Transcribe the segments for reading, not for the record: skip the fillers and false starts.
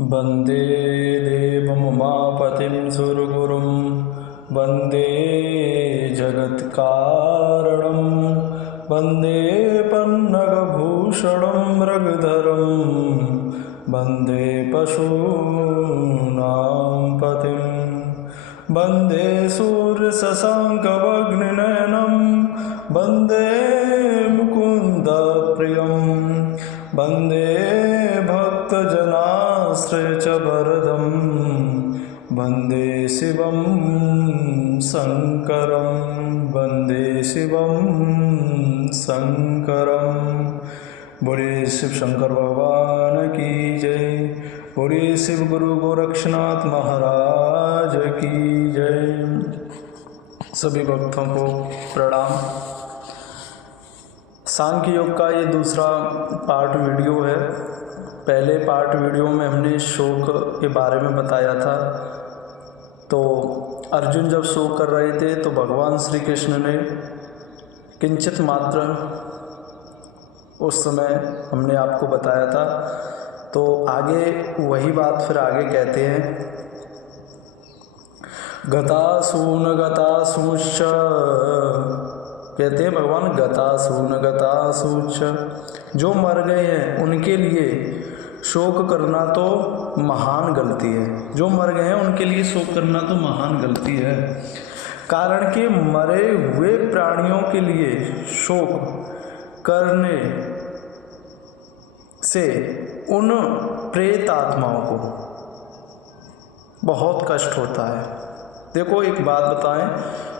वन्दे देवमुमापतिं सुरगुरुं वन्दे जगत्कारणं वन्दे पन्नगभूषणं मृगधरं वन्दे पशूनां पतिं वन्दे सूर्यशशाङ्कवग्निनयनं वन्दे मुकुन्दप्रियं वन्दे भक्तजनाश्रयवरदं वन्दे शिवं शङ्करं वन्दे शिवं शङ्करं। बोले शिव शंकर भगवान की जय। बोले शिव गुरु गोरक्षनाथ महाराज की जय। सभी भक्तों को प्रणाम। सांख्य योग का ये दूसरा पार्ट वीडियो है। पहले पार्ट वीडियो में हमने शोक के बारे में बताया था। तो अर्जुन जब शोक कर रहे थे तो भगवान श्री कृष्ण ने किंचित मात्र उस समय हमने आपको बताया था। तो आगे वही बात फिर आगे कहते हैं, गतासून गतासूच, कहते हैं भगवान गतासून गतासूच, जो मर गए हैं उनके लिए शोक करना तो महान गलती है। जो मर गए हैं उनके लिए शोक करना तो महान गलती है। कारण कि मरे हुए प्राणियों के लिए शोक करने से उन प्रेत आत्माओं को बहुत कष्ट होता है। देखो एक बात बताएं,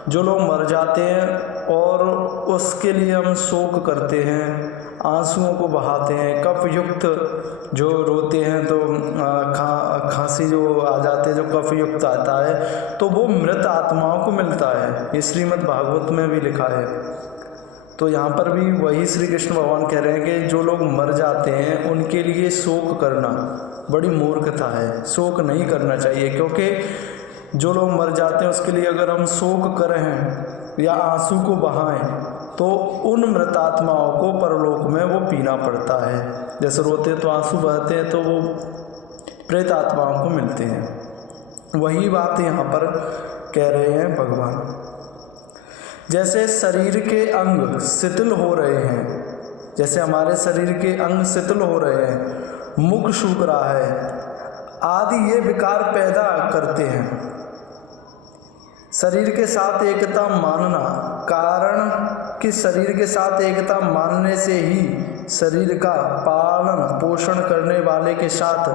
जो लोग मर जाते हैं और उसके लिए हम शोक करते हैं, आंसुओं को बहाते हैं, कफ युक्त जो रोते हैं तो खांसी जो आ जाते हैं, जो कफ युक्त आता है, तो वो मृत आत्माओं को मिलता है। ये श्रीमद् भागवत में भी लिखा है। तो यहाँ पर भी वही श्री कृष्ण भगवान कह रहे हैं कि जो लोग मर जाते हैं उनके लिए शोक करना बड़ी मूर्खता है। शोक नहीं करना चाहिए, क्योंकि जो लोग मर जाते हैं उसके लिए अगर हम शोक करें या आंसू को बहाएं तो उन मृत आत्माओं को परलोक में वो पीना पड़ता है। जैसे रोते तो आंसू बहते हैं तो वो प्रेत आत्माओं को मिलते हैं। वही बात यहाँ पर कह रहे हैं भगवान। जैसे शरीर के अंग शिथिल हो रहे हैं, जैसे हमारे शरीर के अंग शिथिल हो रहे हैं, मुख सूख रहा है आदि ये विकार पैदा करते हैं। शरीर के साथ एकता मानना, कारण कि शरीर के साथ एकता मानने से ही शरीर का पालन पोषण करने वाले के साथ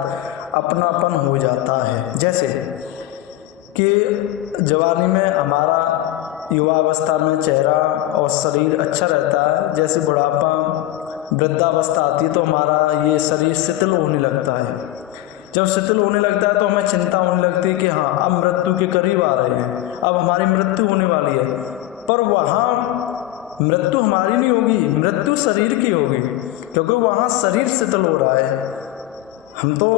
अपनापन हो जाता है। जैसे कि जवानी में हमारा युवावस्था में चेहरा और शरीर अच्छा रहता है, जैसे बुढ़ापा वृद्धावस्था आती है तो हमारा ये शरीर शिथिल होने लगता है। जब शिथिल होने लगता है तो हमें चिंता होने लगती है कि हाँ अब मृत्यु के करीब आ रहे हैं, अब हमारी मृत्यु होने वाली है। पर वहाँ मृत्यु हमारी नहीं होगी, मृत्यु शरीर की होगी, क्योंकि वहाँ शरीर शिथिल हो रहा है। हम तो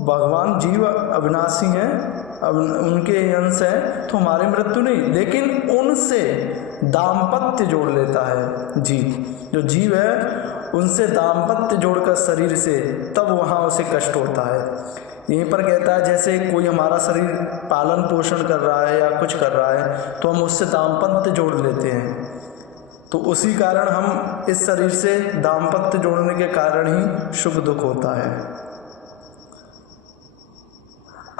भगवान जीव अविनाशी हैं, अब उनके अंश हैं, तो हमारी मृत्यु नहीं, लेकिन उनसे दाम्पत्य जोड़ लेता है जीव। जो जीव है उनसे दाम्पत्य जोड़कर शरीर से, तब वहाँ उसे कष्ट होता है। यहीं पर कहता है जैसे कोई हमारा शरीर पालन पोषण कर रहा है या कुछ कर रहा है तो हम उससे दाम्पत्य जोड़ लेते हैं। तो उसी कारण हम इस शरीर से दाम्पत्य जोड़ने के कारण ही सुख दुख होता है।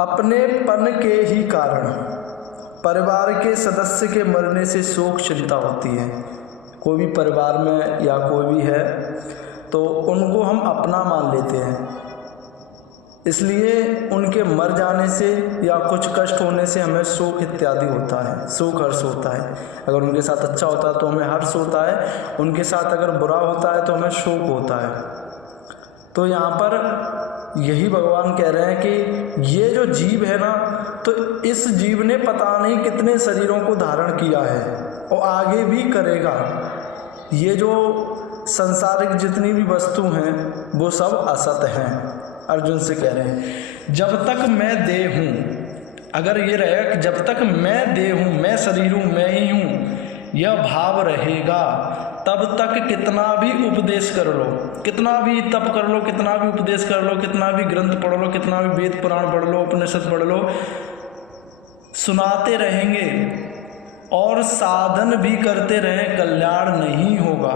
अपनेपन के ही कारण परिवार के सदस्य के मरने से शोक चिंता होती है। कोई भी परिवार में या कोई भी है तो उनको हम अपना मान लेते हैं, इसलिए उनके मर जाने से या कुछ कष्ट होने से हमें शोक इत्यादि होता है, शोक हर्ष होता है। अगर उनके साथ अच्छा होता है तो हमें हर्ष होता है, उनके साथ अगर बुरा होता है तो हमें शोक होता है। तो यहाँ पर यही भगवान कह रहे हैं कि ये जो जीव है ना, तो इस जीव ने पता नहीं कितने शरीरों को धारण किया है और आगे भी करेगा। ये जो संसारिक जितनी भी वस्तु हैं वो सब असत हैं। अर्जुन से कह रहे हैं जब तक मैं देह हूँ, अगर ये रहेगा कि जब तक मैं देह हूँ, मैं शरीर हूँ, मैं ही हूँ, यह भाव रहेगा तब तक कितना भी उपदेश कर लो, कितना भी तप कर लो, कितना भी उपदेश कर लो, कितना भी ग्रंथ पढ़ लो, कितना भी वेद पुराण पढ़ लो, उपनिषद पढ़ लो, सुनाते रहेंगे और साधन भी करते रहें, कल्याण नहीं होगा।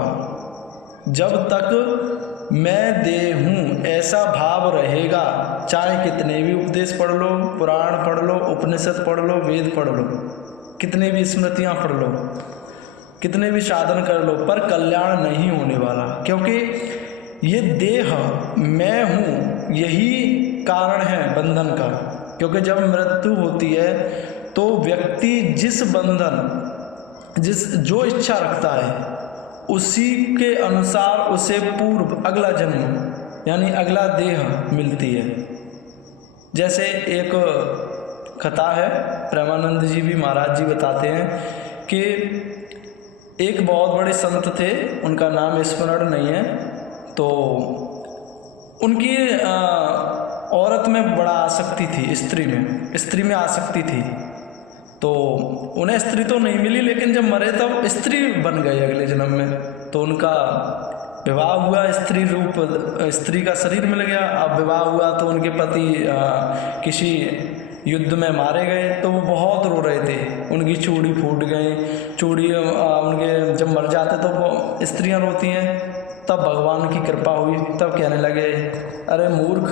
जब तक मैं देह हूँ ऐसा भाव रहेगा, चाहे कितने भी उपदेश पढ़ लो, पुराण पढ़ लो, उपनिषद पढ़ लो, वेद पढ़ लो, कितने भी स्मृतियाँ पढ़ लो, कितने भी साधन कर लो, पर कल्याण नहीं होने वाला। क्योंकि ये देह मैं हूँ, यही कारण है बंधन का। क्योंकि जब मृत्यु होती है तो व्यक्ति जिस बंधन, जो इच्छा रखता है उसी के अनुसार उसे पूर्व अगला जन्म यानी अगला देह मिलती है। जैसे एक कथा है, प्रेमानंद जी भी महाराज जी बताते हैं कि एक बहुत बड़े संत थे, उनका नाम स्मरण नहीं है, तो उनकी औरत में बड़ा आसक्ति थी, स्त्री में आसक्ति थी। तो उन्हें स्त्री तो नहीं मिली, लेकिन जब मरे तब स्त्री बन गए अगले जन्म में। तो उनका विवाह हुआ, स्त्री का शरीर मिल गया। अब विवाह हुआ तो उनके पति किसी युद्ध में मारे गए, तो वो बहुत रो रहे थे, उनकी चूड़ी फूट गई, उनके जब मर जाते तो वो स्त्रियां रोती हैं। तब भगवान की कृपा हुई, तब कहने लगे, अरे मूर्ख,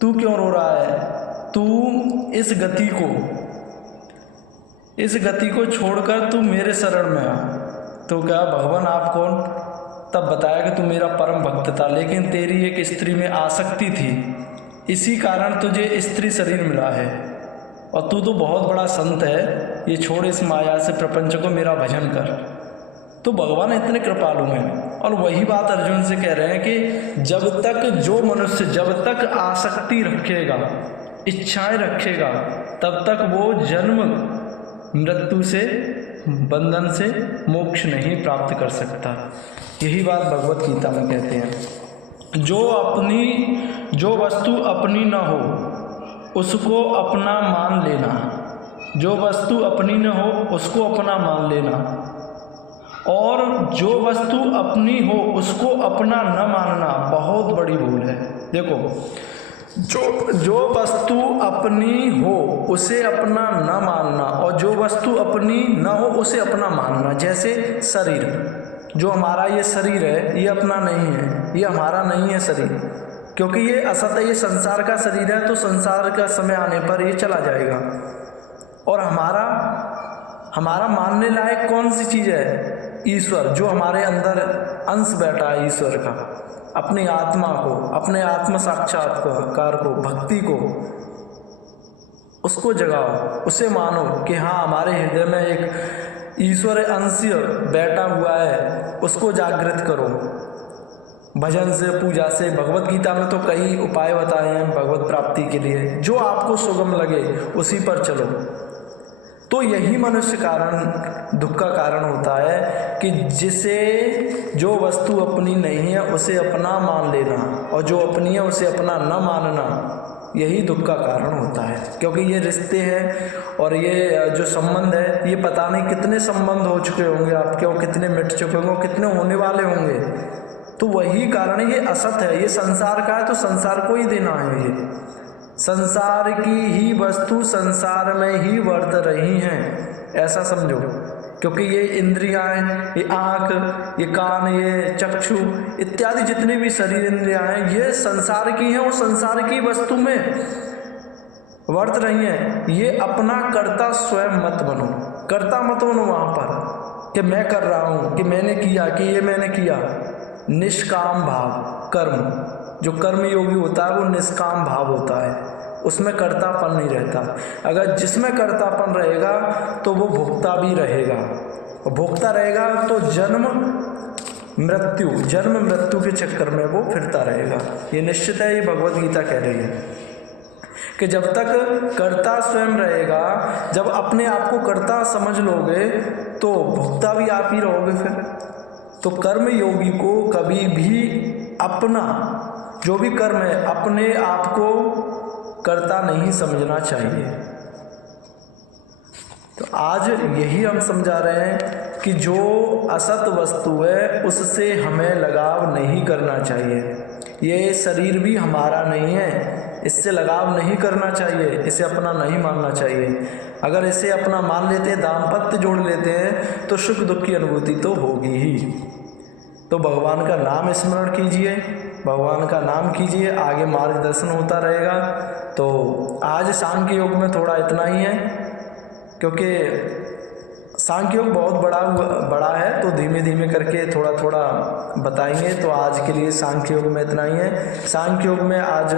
तू क्यों रो रहा है? तू इस गति को छोड़कर तू मेरे शरण में आ। तो क्या भगवान आप कौन? तब बताया कि तू मेरा परम भक्त था, लेकिन तेरी एक स्त्री में आसक्ति थी, इसी कारण तुझे स्त्री शरीर मिला है, और तू तो बहुत बड़ा संत है, ये छोड़ इस माया से, प्रपंच को, मेरा भजन कर। तो भगवान इतने कृपालु हैं। और वही बात अर्जुन से कह रहे हैं कि जब तक जो मनुष्य जब तक आसक्ति रखेगा, इच्छाएं रखेगा, तब तक वो जन्म मृत्यु से, बंधन से मोक्ष नहीं प्राप्त कर सकता। यही बात भगवत गीता में कहते हैं। जो वस्तु अपनी न हो उसको अपना मान लेना, जो वस्तु अपनी न हो उसको अपना मान लेना, और जो वस्तु अपनी हो उसको अपना न मानना बहुत बड़ी भूल है। देखो, जो वस्तु अपनी हो उसे अपना न मानना, और जो वस्तु अपनी न हो उसे अपना मानना। जैसे शरीर, जो हमारा ये शरीर है, ये अपना नहीं है, ये हमारा नहीं है शरीर, क्योंकि ये असत है, ये संसार का शरीर है, तो संसार का समय आने पर ये चला जाएगा। और हमारा मानने लायक कौन सी चीज़ है? ईश्वर, जो हमारे अंदर अंश बैठा है ईश्वर का, अपनी आत्मा को, अपने आत्म साक्षात्कार को, भक्ति को, उसको जगाओ, उसे मानो कि हाँ, हमारे हृदय में एक ईश्वर अंश बैठा हुआ है, उसको जागृत करो भजन से, पूजा से। भगवत गीता में तो कई उपाय बताए हैं भगवत प्राप्ति के लिए, जो आपको सुगम लगे उसी पर चलो। तो यही मनुष्य कारण दुख का कारण होता है कि जो वस्तु अपनी नहीं है उसे अपना मान लेना, और जो अपनी है उसे अपना न मानना, यही दुख का कारण होता है। क्योंकि ये रिश्ते हैं और ये जो संबंध है, ये पता नहीं कितने संबंध हो चुके होंगे आपके, और कितने मिट चुके होंगे, कितने होने वाले होंगे। तो वही कारण, ये असत है, ये संसार का है, तो संसार को ही देना है। ये संसार की ही वस्तु संसार में ही वर्त रही हैं, ऐसा समझो। क्योंकि ये इंद्रियां, ये आँख, ये कान, ये चक्षु इत्यादि जितने भी शरीर इंद्रियां हैं, ये संसार की हैं, वो संसार की वस्तु में वर्त रही हैं। ये अपना कर्ता स्वयं मत बनो, कर्ता मत बनो वहाँ पर कि मैं कर रहा हूँ, कि मैंने किया, कि ये मैंने किया। निष्काम भाव कर्म, जो कर्म योगी होता है वो निष्काम भाव होता है, उसमें कर्तापन नहीं रहता। अगर जिसमें कर्तापन रहेगा तो वो भोक्ता भी रहेगा, और भोक्ता रहेगा तो जन्म मृत्यु के चक्कर में वो फिरता रहेगा। ये निश्चित है, ये भगवत गीता कह रही है कि जब तक कर्ता स्वयं रहेगा, जब अपने आप को कर्ता समझ लोगे तो भोक्ता भी आप ही रहोगे फिर। तो कर्म योगी को कभी भी अपना जो भी कर्म है, अपने आप को कर्ता नहीं समझना चाहिए। तो आज यही हम समझा रहे हैं कि जो असत वस्तु है उससे हमें लगाव नहीं करना चाहिए। ये शरीर भी हमारा नहीं है, इससे लगाव नहीं करना चाहिए, इसे अपना नहीं मानना चाहिए। अगर इसे अपना मान लेते हैं, दाम्पत्य जोड़ लेते हैं, तो सुख दुख की अनुभूति तो होगी ही। तो भगवान का नाम स्मरण कीजिए, भगवान का नाम कीजिए, आगे मार्गदर्शन होता रहेगा। तो आज सांख्य योग में थोड़ा इतना ही है, क्योंकि सांख्य योग बहुत बड़ा है, तो धीमे धीमे करके थोड़ा थोड़ा बताएंगे। तो आज के लिए सांख्य योग में इतना ही है। सांख्य योग में आज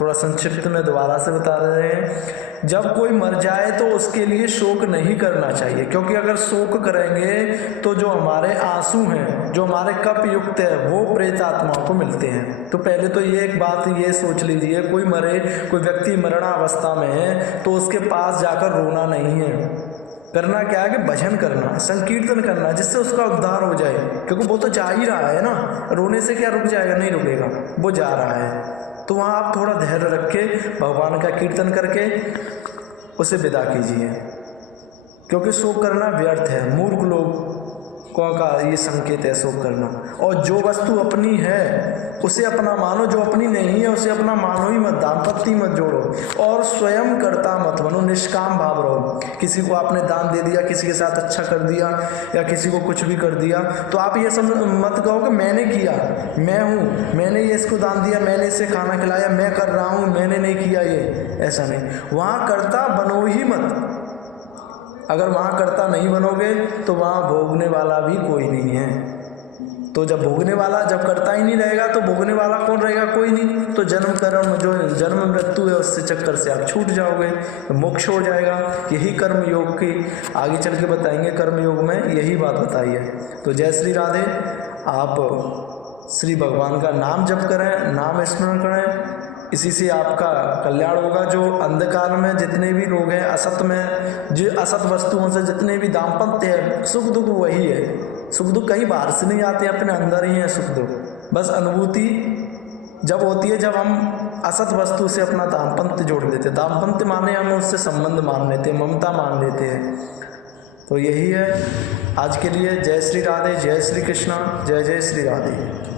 थोड़ा संक्षिप्त में दोबारा से बता रहे हैं। जब कोई मर जाए तो उसके लिए शोक नहीं करना चाहिए, क्योंकि अगर शोक करेंगे तो जो हमारे आंसू हैं, जो हमारे कप युक्त है, वो प्रेत आत्माओं को मिलते हैं। तो पहले तो ये एक बात ये सोच लीजिए, कोई मरे, कोई व्यक्ति मरणावस्था में है तो उसके पास जाकर रोना नहीं है। करना क्या है कि भजन करना, संकीर्तन करना, जिससे उसका उद्धार हो जाए, क्योंकि वो तो जा ही रहा है ना। रोने से क्या रुक जाएगा? नहीं रुकेगा, वो जा रहा है। तो वहाँ आप थोड़ा धैर्य रख के भगवान का कीर्तन करके उसे विदा कीजिए, क्योंकि शोक करना व्यर्थ है। मूर्ख लोग का ये संकेत है शोक करना। और जो वस्तु अपनी है उसे अपना मानो, जो अपनी नहीं है उसे अपना मानो ही मत, दाम्पत्य मत जोड़ो, और स्वयं कर्ता मत बनो, निष्काम भाव रहो। किसी को आपने दान दे दिया, किसी के साथ अच्छा कर दिया, या किसी को कुछ भी कर दिया, तो आप ये सब मत कहो कि मैंने किया, मैं हूँ, मैंने ये इसको दान दिया, मैंने इसे खाना खिलाया, मैं कर रहा हूँ, मैंने नहीं किया, ये ऐसा नहीं। वहाँ कर्ता बनो ही मत। अगर वहाँ कर्ता नहीं बनोगे तो वहाँ भोगने वाला भी कोई नहीं है। तो जब भोगने वाला, जब कर्ता ही नहीं रहेगा तो भोगने वाला कौन रहेगा? कोई नहीं। तो जन्म कर्म, जो जन्म मृत्यु है, उससे चक्कर से आप छूट जाओगे, तो मोक्ष हो जाएगा। यही कर्म योग की आगे चल के बताएंगे, कर्म योग में यही बात बताई है। तो जय श्री राधे। आप श्री भगवान का नाम जप करें, नाम स्मरण करें, इसी से आपका कल्याण होगा। जो अंधकार में जितने भी लोग हैं, असत में, जो असत वस्तुओं से जितने भी दाम्पत्य है, सुख दुख वही है। सुख दुख कहीं बाहर से नहीं आते, अपने अंदर ही है सुख दुख। बस अनुभूति जब होती है जब हम असत वस्तु से अपना दाम्पत्य जोड़ लेते हैं। दाम्पत्य माने हम उससे संबंध मान लेते हैं, ममता मान लेते हैं। तो यही है आज के लिए। जय श्री राधे, जय श्री कृष्णा, जय जय श्री राधे।